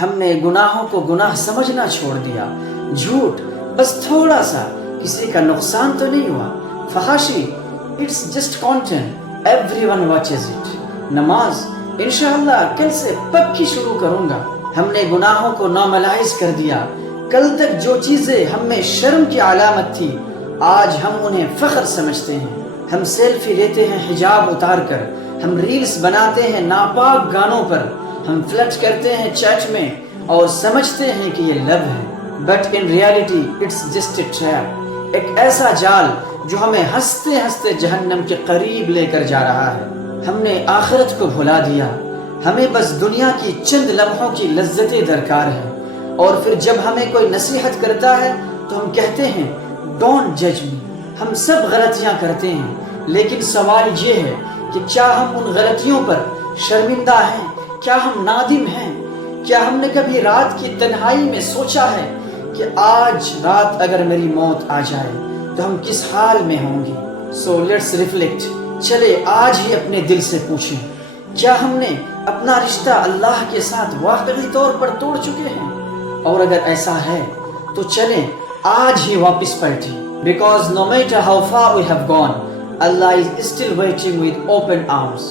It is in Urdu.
ہم نے گناہوں کو گناہ سمجھنا چھوڑ دیا. جھوٹ بس تھوڑا سا کسی کا نقصان تو نہیں ہوا. فحاشی it's just content, everyone watches it. نماز انشاءاللہ کل سے پکی شروع کروں گا. ہم نے گناہوں کو نارملائز کر دیا. کل تک جو چیزیں ہم میں شرم کی علامت تھی آج ہم انہیں فخر سمجھتے ہیں. ہم سیلفی لیتے ہیں حجاب اتار کر, ہم ریلز بناتے ہیں ناپاک گانوں پر, ہم فلرٹ کرتے ہیں چیٹ میں اور سمجھتے ہیں کہ یہ لو ہے. But in reality it's just a trap, ایک ایسا جال جو ہمیں ہنستے ہنستے جہنم کے قریب لے کر جا رہا ہے. ہم نے آخرت کو بھلا دیا, ہمیں بس دنیا کی چند لمحوں کی لذتیں درکار ہیں. اور پھر جب ہمیں کوئی نصیحت کرتا ہے تو ہم کہتے ہیں ڈونٹ جج می. ہم سب غلطیاں کرتے ہیں, لیکن سوال یہ ہے کہ کیا ہم ان غلطیوں پر شرمندہ ہیں؟ کیا ہم نادم ہیں؟ کیا ہم نے کبھی رات کی تنہائی میں سوچا ہے کہ آج رات اگر میری موت آ جائے تو ہم کس حال میں ہوں گے؟ So let's reflect. چلے آج ہی اپنے دل سے پوچھیں, کیا ہم نے اپنا رشتہ اللہ کے ساتھ واقعی طور پر توڑ چکے ہیں؟ اور اگر ایسا ہے تو چلیں آج ہی واپس پلٹیں. Because no matter how far we have gone, Allah is still waiting with open arms.